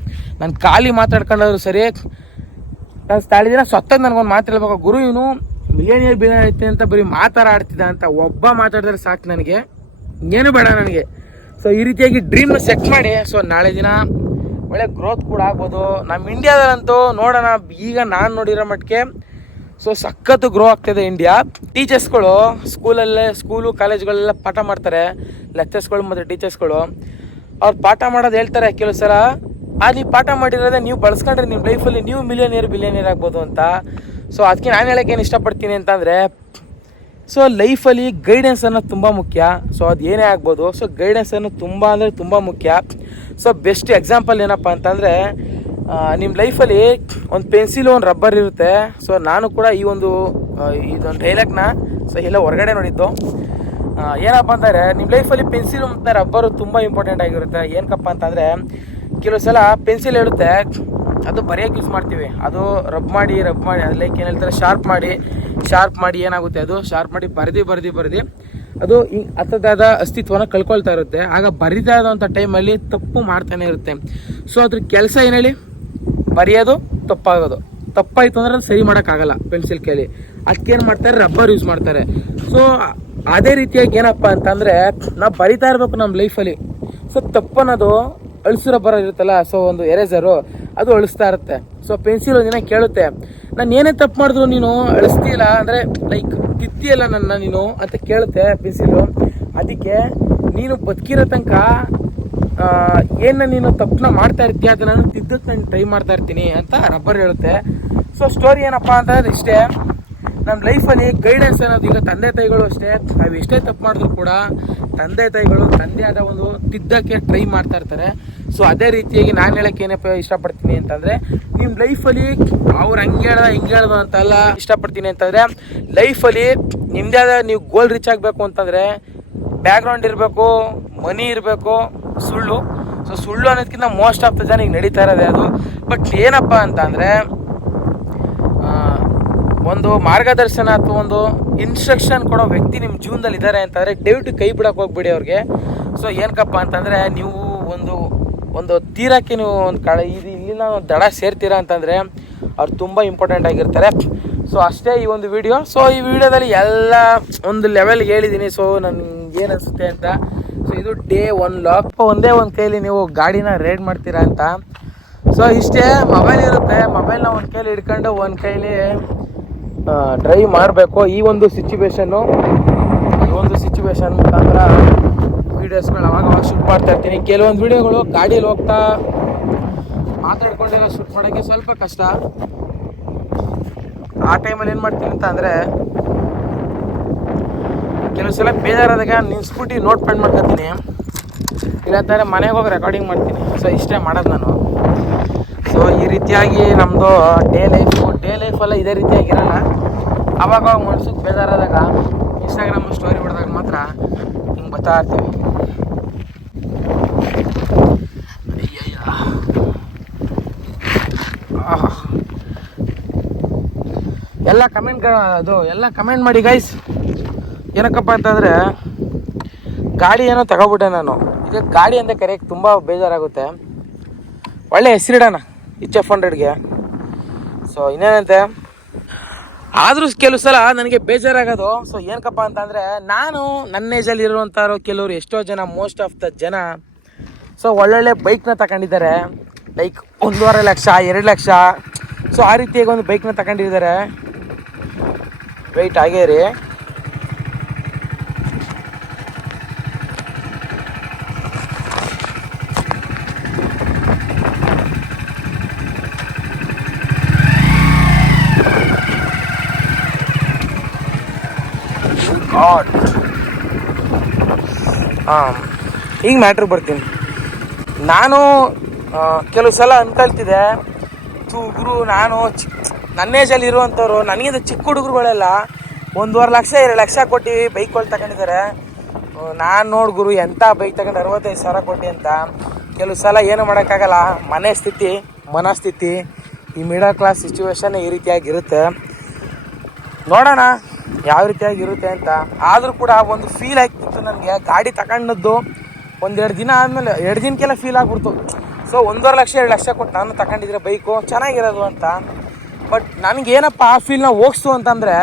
ನಾನು ಖಾಲಿ ಮಾತಾಡ್ಕೊಂಡಾದ್ರು ಸರಿ, ನಾನು ತಾಳಿ ದಿನ ಸೊತ್ತಾಗ ನನಗೊಂದು ಮಾತಾಡ್ಬೇಕು ಗುರು, ಇವನು ಬಿಲಿಯನಿಯರ್ ಐತಿ ಅಂತ ಬರೀ ಮಾತಾಡ್ತಿದ್ದ ಅಂತ ಒಬ್ಬ ಮಾತಾಡಿದ್ರೆ ಸಾಕು, ನನಗೆ ಏನು ಬೇಡ ನನಗೆ. ಸೊ ಈ ರೀತಿಯಾಗಿ ಡ್ರೀಮ್ನ ಸೆಟ್ ಮಾಡಿ. ಸೊ ನಾಳೆ ದಿನ ಒಳ್ಳೆ ಗ್ರೋತ್ ಕೂಡ ಆಗ್ಬೋದು. ನಮ್ಮ ಇಂಡಿಯಾದಲ್ಲಂತೂ ನೋಡೋಣ, ಈಗ ನಾನು ನೋಡಿರೋ ಮಟ್ಟಿಗೆ ಸೊ ಸಖತ್ತು ಗ್ರೋ ಆಗ್ತಾಯಿದೆ ಇಂಡಿಯಾ. ಟೀಚರ್ಸ್ಗಳು ಸ್ಕೂಲು ಕಾಲೇಜ್ಗಳೆಲ್ಲ ಪಾಠ ಮಾಡ್ತಾರೆ, ಲೆಕ್ಚರ್ಸ್ಗಳು ಮತ್ತು ಟೀಚರ್ಸ್ಗಳು. ಅವ್ರು ಪಾಠ ಮಾಡೋದು ಹೇಳ್ತಾರೆ ಕೆಲವು ಸಲ, ನೀವು ಪಾಠ ಮಾಡಿರೋದೇ ನೀವು ಬಳಸ್ಕೊಂಡ್ರೆ ನಿಮ್ಮ ಲೈಫಲ್ಲಿ ನೀವು ಬಿಲಿಯನಿಯರ್ ಆಗ್ಬೋದು ಅಂತ. ಸೊ ಅದಕ್ಕೆ ನಾನು ಹೇಳೋಕ್ಕೇನು ಇಷ್ಟಪಡ್ತೀನಿ ಅಂತಂದರೆ, ಸೊ ಲೈಫಲ್ಲಿ ಗೈಡೆನ್ಸ್ ಅನ್ನೋದು ತುಂಬ ಮುಖ್ಯ. ಸೊ ಅದು ಏನೇ ಆಗ್ಬೋದು, ಸೊ ಗೈಡೆನ್ಸ್ ಅನ್ನೋದು ತುಂಬ ಮುಖ್ಯ. ಸೊ ಬೆಸ್ಟ್ ಎಕ್ಸಾಂಪಲ್ ಏನಪ್ಪ ಅಂತಂದರೆ, ನಿಮ್ಮ ಲೈಫಲ್ಲಿ ಒಂದು ಪೆನ್ಸಿಲು, ಒಂದು ರಬ್ಬರ್ ಇರುತ್ತೆ. ಸೊ ನಾನು ಕೂಡ ಇದೊಂದು ಡೈಲಾಗ್ನ ಸೊ ಎಲ್ಲ ಹೊರಗಡೆ ನೋಡಿದ್ದು. ಏನಪ್ಪ ಅಂತಂದರೆ, ನಿಮ್ಮ ಲೈಫಲ್ಲಿ ಪೆನ್ಸಿಲು ಮತ್ತು ರಬ್ಬರು ತುಂಬ ಇಂಪಾರ್ಟೆಂಟ್ ಆಗಿರುತ್ತೆ. ಏನಕ್ಕಪ್ಪ ಅಂತಂದರೆ, ಕೆಲವು ಸಲ ಪೆನ್ಸಿಲ್ ಹೇಳುತ್ತೆ, ಅದು ಬರೆಯೋಕೆ ಯೂಸ್ ಮಾಡ್ತೀವಿ, ಅದು ರಬ್ ಮಾಡಿ ಅದು ಲೈಕ್ ಏನು ಹೇಳ್ತಾರೆ, ಶಾರ್ಪ್ ಮಾಡಿ ಏನಾಗುತ್ತೆ, ಅದು ಶಾರ್ಪ್ ಮಾಡಿ ಬರೆದು ಅದು ಅರ್ಥದ ಅಸ್ತಿತ್ವನ ಕಳ್ಕೊಳ್ತಾ ಇರುತ್ತೆ. ಆಗ ಬರಿತಾ ಇರೋಂಥ ಟೈಮಲ್ಲಿ ತಪ್ಪು ಮಾಡ್ತಾನೆ ಇರುತ್ತೆ. ಸೊ ಅದ್ರ ಕೆಲಸ ಏನು ಹೇಳಿ, ಬರೆಯೋದು ತಪ್ಪಾಯಿತು ಅಂದ್ರೆ ಅದು ಸರಿ ಮಾಡೋಕ್ಕಾಗಲ್ಲ ಪೆನ್ಸಿಲ್ ಕೈಲಿ. ಅದಕ್ಕೇನು ಮಾಡ್ತಾರೆ, ರಬ್ಬರ್ ಯೂಸ್ ಮಾಡ್ತಾರೆ. ಸೊ ಅದೇ ರೀತಿಯಾಗಿ ಏನಪ್ಪ ಅಂತಂದರೆ, ನಾವು ಬರಿತಾ ಇರಬೇಕು ನಮ್ಮ ಲೈಫಲ್ಲಿ. ಸೊ ತಪ್ಪನ್ನೋದು ಅಳಿಸಿರೋ ಬರೋ ಇರುತ್ತಲ್ಲ, ಸೊ ಒಂದು ಎರೇಸರು ಅದು ಅಳಿಸ್ತಾ ಇರುತ್ತೆ. ಸೊ ಪೆನ್ಸಿಲ್ ಒಂದಿನ ಕೇಳುತ್ತೆ, ನಾನು ಏನೇ ತಪ್ಪು ಮಾಡಿದ್ರು ನೀನು ಅಳಿಸ್ತೀಯಲ್ಲ, ಅಂದರೆ ಲೈಕ್ ತಿತ್ತಿಯಲ್ಲ ನನ್ನ ನೀನು ಅಂತ ಕೇಳುತ್ತೆ ಪೆನ್ಸಿಲು. ಅದಕ್ಕೆ ನೀನು ಬದುಕಿರೋ ತನಕ ನೀನು ತಪ್ಪನ್ನ ಮಾಡ್ತಾ ಇರ್ತೀಯ, ಅದು ನಾನು ತಿದ್ದಕ್ಕೆ ನಾನು ಟ್ರೈ ಮಾಡ್ತಾ ಇರ್ತೀನಿ ಅಂತ ರಬ್ಬರ್ ಹೇಳುತ್ತೆ. ಸೊ ಸ್ಟೋರಿ ಏನಪ್ಪ ಅಂತಂದರೆ ಇಷ್ಟೇ, ನಮ್ಮ ಲೈಫಲ್ಲಿ ಗೈಡೆನ್ಸ್ ಅನ್ನೋದು, ಈಗ ತಂದೆ ತಾಯಿಗಳು ಅಷ್ಟೇ, ನಾವು ಎಷ್ಟೇ ತಪ್ಪು ಮಾಡಿದ್ರು ಕೂಡ ತಂದೆ ತಾಯಿಗಳು ತಂದೆ ಆದ ಒಂದು ತಿದ್ದಕ್ಕೆ ಟ್ರೈ ಮಾಡ್ತಾ ಇರ್ತಾರೆ. ಸೊ ಅದೇ ರೀತಿಯಾಗಿ ನಾನು ಹೇಳೋಕ್ಕೆ ಏನಪ್ಪ ಇಷ್ಟಪಡ್ತೀನಿ ಅಂತಂದರೆ, ನಿಮ್ಮ ಲೈಫಲ್ಲಿ ಅವ್ರು ಹಿಂಗೆ ಹೇಳ್ದು ಅಂತೆಲ್ಲ ಇಷ್ಟಪಡ್ತೀನಿ ಅಂತಂದರೆ, ಲೈಫಲ್ಲಿ ನಿಮ್ಮದೇ ಆದ ನೀವು ಗೋಲ್ ರೀಚ್ ಆಗಬೇಕು ಅಂತಂದರೆ ಬ್ಯಾಕ್ಗ್ರೌಂಡ್ ಇರಬೇಕು, ಮನಿ ಇರಬೇಕು, ಸುಳ್ಳು. ಸೊ ಸುಳ್ಳು ಅನ್ನೋದಕ್ಕಿಂತ ಮೋಸ್ಟ್ ಆಫ್ ದ ಜನ ಈಗ ನಡೀತಾ ಇರೋದೇ ಅದು. ಬಟ್ ಏನಪ್ಪ ಅಂತ ಅಂದರೆ, ಒಂದು ಮಾರ್ಗದರ್ಶನ ಅಥವಾ ಒಂದು ಇನ್ಸ್ಟ್ರಕ್ಷನ್ ಕೊಡೋ ವ್ಯಕ್ತಿ ನಿಮ್ಮ ಜೀವನದಲ್ಲಿ ಇದ್ದಾರೆ ಅಂತಂದರೆ ದಯವಿಟ್ಟು ಕೈ ಬಿಡೋಕೆ ಹೋಗ್ಬಿಡಿ ಅವ್ರಿಗೆ. ಸೊ ಏನಕ್ಕಪ್ಪ ಅಂತಂದರೆ, ನೀವು ಒಂದು ತೀರಕ್ಕೆ ನೀವು ಒಂದು ಇಲ್ಲಿನ ಒಂದು ದಡ ಸೇರ್ತೀರಾ ಅಂತಂದರೆ ಅವ್ರು ತುಂಬ ಇಂಪಾರ್ಟೆಂಟ್ ಆಗಿರ್ತಾರೆ. ಸೊ ಅಷ್ಟೇ ಈ ಒಂದು ವಿಡಿಯೋ. ಸೊ ಈ ವಿಡಿಯೋದಲ್ಲಿ ಎಲ್ಲ ಒಂದು ಲೆವೆಲ್ಗೆ ಹೇಳಿದ್ದೀನಿ. ಸೊ ನನಗೆ ಏನು ಅನಿಸುತ್ತೆ ಅಂತ. ಸೊ ಇದು ಡೇ 1 ಲಾಗ್. ಒಂದೇ ಒಂದು ಕೈಲಿ ನೀವು ಗಾಡಿನ ರೈಡ್ ಮಾಡ್ತೀರಾ ಅಂತ. ಸೊ ಇಷ್ಟೇ, ಮೊಬೈಲ್ ಇರುತ್ತೆ, ಮೊಬೈಲ್ನ ಒಂದು ಕೈಲಿ ಹಿಡ್ಕೊಂಡು ಒಂದು ಕೈಲಿ ಡ್ರೈವ್ ಮಾಡಬೇಕು. ಈ ಒಂದು ಸಿಚುವೇಶನ್ ಮುಖಾಂತರ ವೀಡಿಯೋಸ್ಗಳು ಅವಾಗ ಶೂಟ್ ಮಾಡ್ತಾ ಇರ್ತೀನಿ. ಕೆಲವೊಂದು ವೀಡಿಯೋಗಳು ಗಾಡೀಲಿ ಹೋಗ್ತಾ ಮಾತಾಡ್ಕೊಂಡೆಲ್ಲ ಶೂಟ್ ಮಾಡೋಕ್ಕೆ ಸ್ವಲ್ಪ ಕಷ್ಟ. ಆ ಟೈಮಲ್ಲಿ ಏನು ಮಾಡ್ತೀನಿ ಅಂತ ಅಂದರೆ, ಕೆಲವು ಸಲ ಬೇಜಾರಾದಾಗ ನಿಲ್ಸ್ಬಿಟ್ಟು ನೋಟ್ ಪ್ಯಾಡ್ ಮಾಡ್ಕೊತೀನಿ, ಇಲ್ಲಾಂತಾರೆ ಮನೆಗೆ ಹೋಗಿ ರೆಕಾರ್ಡಿಂಗ್ ಮಾಡ್ತೀನಿ. ಸೊ ಇಷ್ಟೇ ಮಾಡೋದು ನಾನು. ಸೊ ಈ ರೀತಿಯಾಗಿ ನಮ್ಮದು ಡೇ ಲೈಫೆಲ್ಲ ಇದೇ ರೀತಿಯಾಗಿರಲ್ಲ. ಆವಾಗ ಮನ್ಸಿಗೆ ಬೇಜಾರಾದಾಗ ಇನ್ಸ್ಟಾಗ್ರಾಮ್ ಸ್ಟೋರಿ ಹೊಡೆದಾಗ ಮಾತ್ರ ಹಿಂಗೆ ಬರ್ತಾ ಇರ್ತೀವಿ. ಎಲ್ಲ ಕಮೆಂಟ್ ಮಾಡಿ ಗೈಸ್. ಏನಕ್ಕಪ್ಪ ಅಂತಂದರೆ, ಗಾಡಿ ಏನೋ ತಗೊಬಿಟ್ಟೆ ನಾನು. ಈಗ ಗಾಡಿ ಅಂತ ಕರೆಯೋಕ್ಕೆ ತುಂಬ ಬೇಜಾರಾಗುತ್ತೆ. ಒಳ್ಳೆ ಹೆಸರಿಡೋಣ HF100ಗೆ. ಸೊ ಇನ್ನೇನಂತೆ, ಆದರೂ ಕೆಲವು ಸಲ ನನಗೆ ಬೇಜಾರಾಗೋದು. ಸೊ ಏನಕ್ಕಪ್ಪ ಅಂತಂದರೆ, ನಾನು ನನ್ನ ಏಜಲ್ಲಿ ಇರುವಂಥವ್ರು ಕೆಲವರು, ಎಷ್ಟೋ ಜನ, ಮೋಸ್ಟ್ ಆಫ್ ದ ಜನ ಸೊ ಒಳ್ಳೊಳ್ಳೆ ಬೈಕ್ನ ತಗೊಂಡಿದ್ದಾರೆ. ಲೈಕ್ 1.5 ಲಕ್ಷ 2 ಲಕ್ಷ. ಸೊ ಆ ರೀತಿಯಾಗಿ ಒಂದು ಬೈಕ್ನ ತಗೊಂಡಿದ್ದಾರೆ. ವೆಯ್ಟ್ ಆಗೇ ರೀ. ಈಗ ಮ್ಯಾಟ್ರಿಗೆ ಬರ್ತೀನಿ. ನಾನು ಕೆಲವು ಸಲ ಅನ್ಕೊಳ್ತಿದ್ದೆ, ಗುರು ನಾನು ನನ್ನ ಏಜಲ್ಲಿ ಇರುವಂಥವ್ರು, ನನಗಿಂತ ಚಿಕ್ಕ ಹುಡುಗರುಗಳೆಲ್ಲ 1.5 ಲಕ್ಷ 2 ಲಕ್ಷ ಕೊಟ್ಟು ಬೈಕ್ಗಳು ತಗೊಂಡಿದ್ದಾರೆ. ನಾನು ನೋಡಿ ಗುರು ಎಂಥ ಬೈಕ್ ತಗೊಂಡು 65,000 ಕೊಟ್ಟು ಅಂತ. ಕೆಲವು ಸಲ ಏನು ಮಾಡೋಕ್ಕಾಗಲ್ಲ, ಮನಸ್ಥಿತಿ ಈ ಮಿಡಲ್ ಕ್ಲಾಸ್ ಸಿಚುವೇಶನ್ ಈ ರೀತಿಯಾಗಿರುತ್ತೆ. ನೋಡೋಣ ಯಾವ ರೀತಿಯಾಗಿರುತ್ತೆ ಅಂತ. ಆದರೂ ಕೂಡ ಒಂದು ಫೀಲ್ ಆಗ್ತಿತ್ತು ನನಗೆ. ಗಾಡಿ ತಗೊಂಡದ್ದು 1-2 ದಿನ ಆದಮೇಲೆ 2 ದಿನಕ್ಕೆಲ್ಲ ಫೀಲ್ ಆಗ್ಬಿಡ್ತು. ಸೊ 1.5 ಲಕ್ಷ 2 ಲಕ್ಷ ಕೊಟ್ಟು ನಾನು ತಗೊಂಡಿದ್ರೆ ಬೈಕು ಚೆನ್ನಾಗಿರೋದು ಅಂತ. ಬಟ್ ನನಗೇನಪ್ಪ ಆ ಫೀಲ್ನ ಹೋಗಿಸ್ತು ಅಂತಂದರೆ,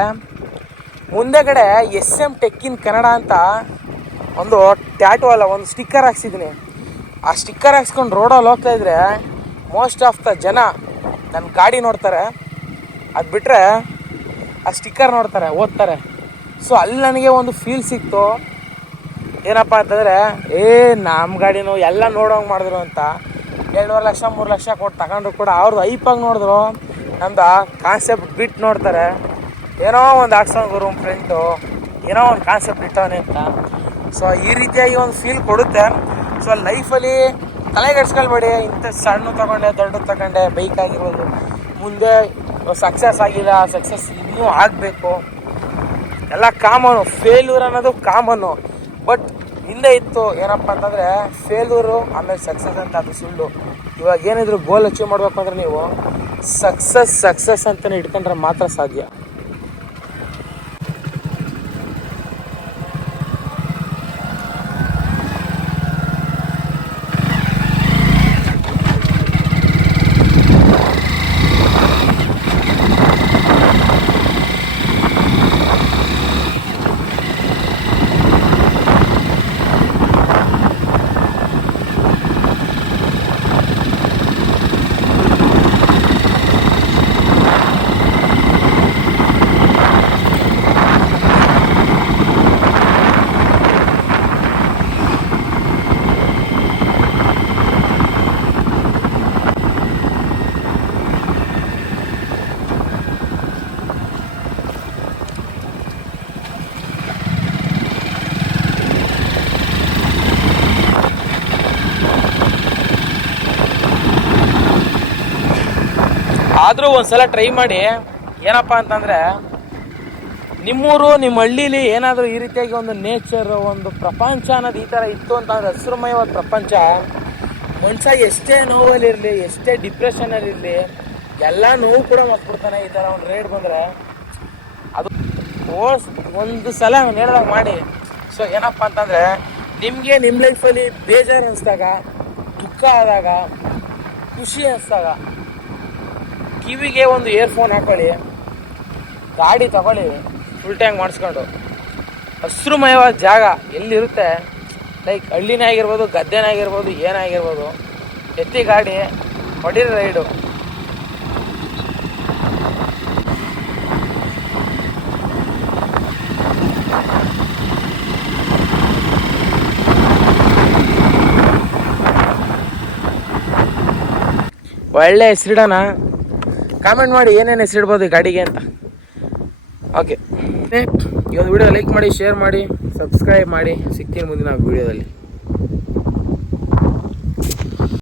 ಮುಂದೆಗಡೆ SM ಟೆಕ್ ಇನ್ ಕನ್ನಡ ಅಂತ ಒಂದು ಟ್ಯಾಟು ಅಲ್ಲ, ಒಂದು ಸ್ಟಿಕ್ಕರ್ ಹಾಕ್ಸಿದ್ದೀನಿ. ಆ ಸ್ಟಿಕ್ಕರ್ ಹಾಕ್ಸ್ಕೊಂಡು ರೋಡಲ್ಲಿ ಹೋಗ್ತಾಯಿದ್ರೆ ಮೋಸ್ಟ್ ಆಫ್ ದ ಜನ ನನ್ನ ಗಾಡಿ ನೋಡ್ತಾರೆ, ಅದು ಬಿಟ್ಟರೆ ಆ ಸ್ಟಿಕ್ಕರ್ ನೋಡ್ತಾರೆ, ಓದ್ತಾರೆ. ಸೊ ಅಲ್ಲಿ ನನಗೆ ಒಂದು ಫೀಲ್ ಸಿಕ್ತು. ಏನಪ್ಪ ಅಂತಂದರೆ, ನಮ್ಮ ಗಾಡಿನೂ ಎಲ್ಲ ನೋಡೋಂಗೆ ಮಾಡಿದ್ರು ಅಂತ. 2.5 ಲಕ್ಷ 3 ಲಕ್ಷ ಕೊಟ್ಟು ತಗೊಂಡ್ರು ಕೂಡ ಅವ್ರದ್ದು ಐಪಾಗಿ ನೋಡಿದ್ರು, ನಮ್ದು ಕಾನ್ಸೆಪ್ಟ್ ಬಿಟ್ಟು ನೋಡ್ತಾರೆ. ಏನೋ ಒಂದು ಹಾಕ್ಸೋಂಗುರು ಫ್ರೆಂಡು, ಏನೋ ಒಂದು ಕಾನ್ಸೆಪ್ಟ್ ಇಟ್ಟವನೇ ಅಂತ. ಸೊ ಈ ರೀತಿಯಾಗಿ ಒಂದು ಫೀಲ್ ಕೊಡುತ್ತೆ. ಸೊ ಲೈಫಲ್ಲಿ ತಲೆಗೆಡ್ಸ್ಕೊಳ್ಬೇಡಿ, ಇಂಥ ಸಣ್ಣ ತಗೊಂಡೆ ದೊಡ್ಡ ತಗೊಂಡೆ ಬೈಕ್ ಆಗಿರ್ಬೋದು, ಮುಂದೆ ಸಕ್ಸಸ್ ಆಗಿಲ್ಲ, ಸಕ್ಸಸ್ ಇನ್ನೂ ಆಗಬೇಕು, ಎಲ್ಲ ಕಾಮನು. ಫೇಲ್ಯೂರ್ ಅನ್ನೋದು ಕಾಮನ್ನು. ಬಟ್ ಹಿಂದೆ ಇತ್ತು ಏನಪ್ಪ ಅಂತಂದರೆ, ಫೇಲ್ಯೂರು ಆಮೇಲೆ ಸಕ್ಸಸ್ ಅಂತ, ಅದು ಸುಳ್ಳು. ಇವಾಗ ಏನಿದ್ರು ಗೋಲ್ ಅಚೀವ್ ಮಾಡಬೇಕು ಅಂದರೆ ನೀವು ಸಕ್ಸಸ್ ಅಂತಲೇ ಇಟ್ಕೊಂಡ್ರೆ ಮಾತ್ರ ಸಾಧ್ಯ. ಆದರೂ ಒಂದ್ಸಲ ಟ್ರೈ ಮಾಡಿ. ಏನಪ್ಪ ಅಂತಂದರೆ, ನಿಮ್ಮೂರು ನಿಮ್ಮ ಹಳ್ಳೀಲಿ ಏನಾದರೂ ಈ ರೀತಿಯಾಗಿ ಒಂದು ನೇಚರ್, ಒಂದು ಪ್ರಪಂಚ ಅನ್ನೋದು ಈ ಥರ ಇತ್ತು ಅಂತಂದರೆ, ಹಸಿರುಮಯವಾದ ಪ್ರಪಂಚ, ಮನುಷ್ಯ ಎಷ್ಟೇ ನೋವಲ್ಲಿರಲಿ, ಎಷ್ಟೇ ಡಿಪ್ರೆಷನಲ್ಲಿರಲಿ, ಎಲ್ಲ ನೋವು ಕೂಡ ಮರ್ತ್ಬಿಡ್ತಾನೆ ಈ ಥರ ಒಂದು ರೈಡ್ ಬಂದರೆ. ಅದು ಒಂದು ಸಲ ನಾನು ಹೇಳ್ದಾಗ ಮಾಡಿ. ಸೊ ಏನಪ್ಪ ಅಂತಂದರೆ, ನಿಮಗೆ ನಿಮ್ಮ ಲೈಫಲ್ಲಿ ಬೇಜಾರು ಅನಿಸ್ದಾಗ, ದುಃಖ ಆದಾಗ, ಖುಷಿ ಅನಿಸ್ದಾಗ ಕಿವಿಗೆ ಒಂದು ಇಯರ್ಫೋನ್ ಹಾಕೊಳ್ಳಿ, ಗಾಡಿ ತಗೊಳ್ಳಿ, ಫುಲ್ ಟ್ಯಾಂಕ್ ಮಾಡಿಸ್ಕೊಂಡು, ಹಸಿರುಮಯವಾದ ಜಾಗ ಎಲ್ಲಿರುತ್ತೆ, ಲೈಕ್ ಹಳ್ಳಿನೇ ಆಗಿರ್ಬೋದು, ಗದ್ದೆನೇ ಆಗಿರ್ಬೋದು, ಏನಾಗಿರ್ಬೋದು, ಎತ್ತಿ ಗಾಡಿ ಹೊಡೀರಿ ರೈಡು. ಒಳ್ಳೆ ಹೆಸರಿಡೋಣ. ಕಾಮೆಂಟ್ ಮಾಡಿ ಏನೇನು ಹೆಸರಿಡ್ಬೋದು ಈ ಗಾಡಿಗೆ ಅಂತ. ಓಕೆ, ಈ ಒಂದು ವಿಡಿಯೋ ಲೈಕ್ ಮಾಡಿ, ಶೇರ್ ಮಾಡಿ, ಸಬ್ಸ್ಕ್ರೈಬ್ ಮಾಡಿ. ಸಿಗ್ತೀನಿ ಮುಂದಿನ ವಿಡಿಯೋದಲ್ಲಿ.